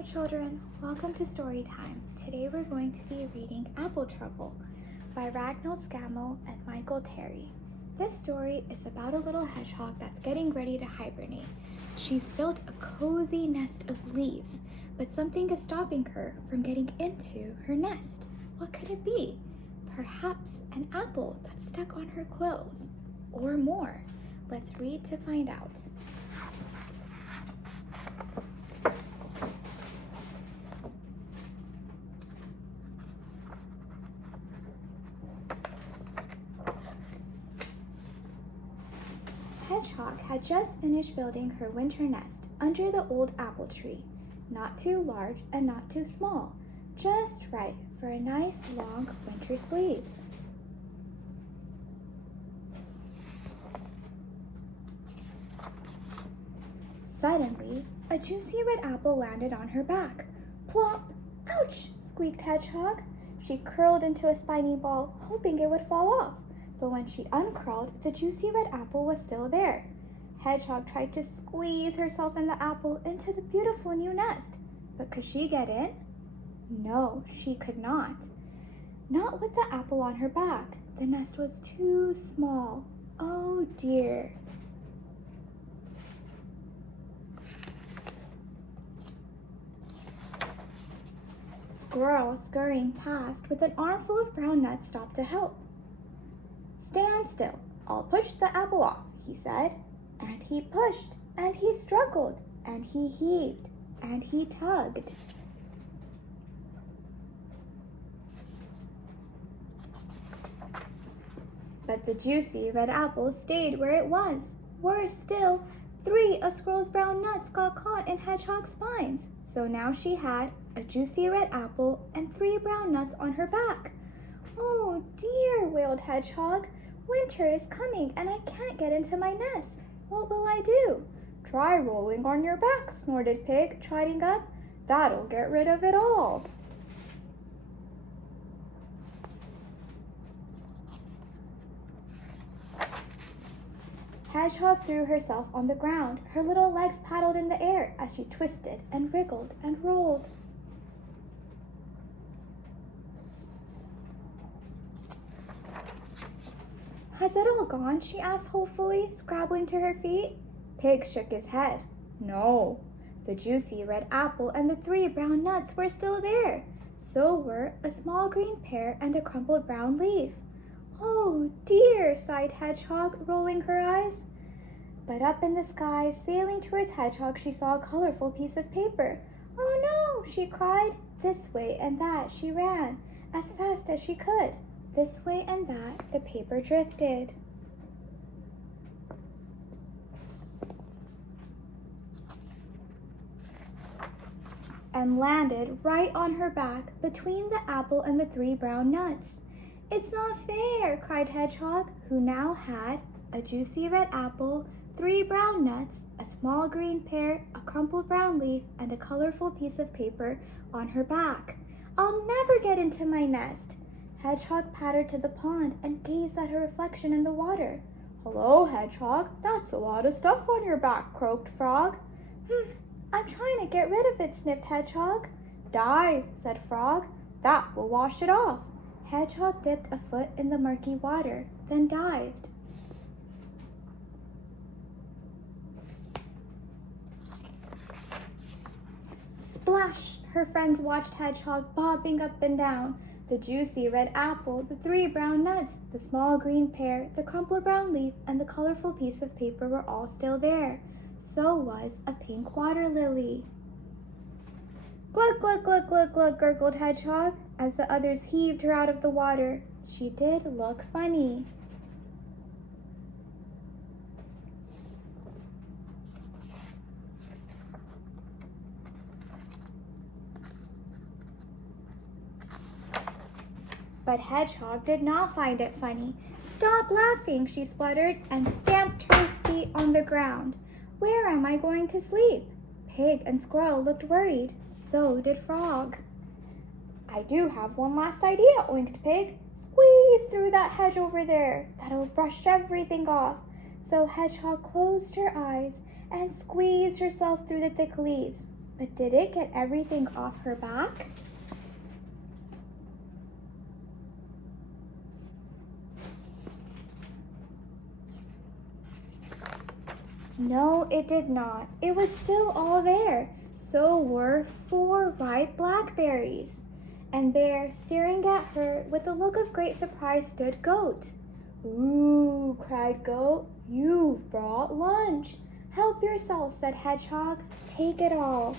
Hello children, welcome to story time. Today we're going to be reading Apple Trouble by Ragnhild, Scamell, and Michael Terry. This story is about a little hedgehog that's getting ready to hibernate. She's built a cozy nest of leaves, but something is stopping her from getting into her nest. What could it be? Perhaps an apple that's stuck on her quills, or more. Let's read to find out. Hedgehog had just finished building her winter nest under the old apple tree. Not too large and not too small, just right for a nice long winter sleep. Suddenly, a juicy red apple landed on her back. Plop! Ouch! Squeaked Hedgehog. She curled into a spiny ball, hoping it would fall off. But when she uncurled, the juicy red apple was still there. Hedgehog tried to squeeze herself and the apple into the beautiful new nest. But could she get in? No, she could not. Not with the apple on her back. The nest was too small. Oh dear. Squirrel, scurrying past with an armful of brown nuts, stopped to help. Stand still, I'll push the apple off, he said. And he pushed, and he struggled, and he heaved, and he tugged. But the juicy red apple stayed where it was. Worse still, 3 of Squirrel's brown nuts got caught in Hedgehog's spines. So now she had a juicy red apple and 3 brown nuts on her back. Oh dear, wailed Hedgehog. Winter is coming and I can't get into my nest. What will I do? Try rolling on your back, snorted Pig, trotting up. That'll get rid of it all. Hedgehog threw herself on the ground. Her little legs paddled in the air as she twisted and wriggled and rolled. Has it all gone? She asked hopefully, scrabbling to her feet. Pig shook his head. No, the juicy red apple and the 3 brown nuts were still there. So were a small green pear and a crumpled brown leaf. Oh dear, sighed Hedgehog, rolling her eyes. But up in the sky, sailing towards Hedgehog, she saw a colorful piece of paper. Oh no, she cried. This way and that she ran, as fast as she could. This way and that the paper drifted. And landed right on her back between the apple and the 3 brown nuts. It's not fair, cried Hedgehog, who now had a juicy red apple, 3 brown nuts, a small green pear, a crumpled brown leaf, and a colorful piece of paper on her back. I'll never get into my nest. Hedgehog pattered to the pond and gazed at her reflection in the water. Hello, Hedgehog, that's a lot of stuff on your back, croaked Frog. I'm trying to get rid of it, sniffed Hedgehog. Dive, said Frog. That will wash it off. Hedgehog dipped a foot in the murky water, then dived. Splash! Her friends watched Hedgehog bobbing up and down. The juicy red apple, the 3 brown nuts, the small green pear, the crumpled brown leaf, and the colorful piece of paper were all still there. So was a pink water lily. Glug, glug, glug, glug, glug, gurgled Hedgehog as the others heaved her out of the water. She did look funny. But Hedgehog did not find it funny. Stop laughing, she spluttered, and stamped her feet on the ground. Where am I going to sleep? Pig and Squirrel looked worried. So did Frog. I do have one last idea, oinked Pig. Squeeze through that hedge over there. That'll brush everything off. So Hedgehog closed her eyes and squeezed herself through the thick leaves. But did it get everything off her back? No, it did not. It was still all there. So were 4 ripe blackberries. And there, staring at her with a look of great surprise, stood Goat. "Ooh," cried Goat, "you've brought lunch." "Help yourself," said Hedgehog. "Take it all."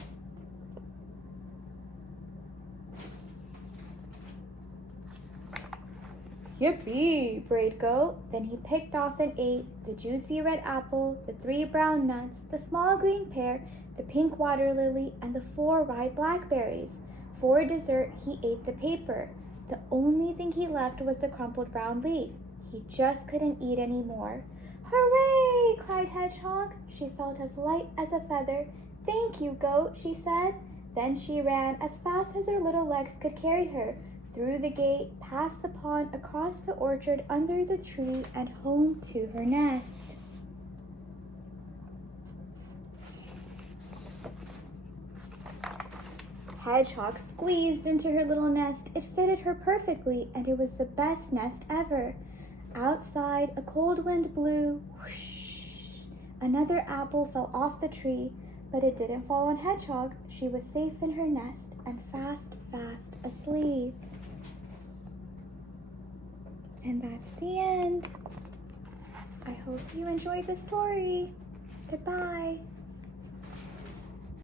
"Yippee," brayed Goat. Then he picked off and ate the juicy red apple, the 3 brown nuts, the small green pear, the pink water lily, and the 4 ripe blackberries. For dessert, he ate the paper. The only thing he left was the crumpled brown leaf. He just couldn't eat any more. "Hooray!" cried Hedgehog. She felt as light as a feather. "Thank you, Goat," she said. Then she ran as fast as her little legs could carry her, through the gate, past the pond, across the orchard, under the tree, and home to her nest. Hedgehog squeezed into her little nest. It fitted her perfectly, and it was the best nest ever. Outside, a cold wind blew. Whoosh! Another apple fell off the tree, but it didn't fall on Hedgehog. She was safe in her nest and fast asleep. And that's the end. I hope you enjoyed the story. Goodbye.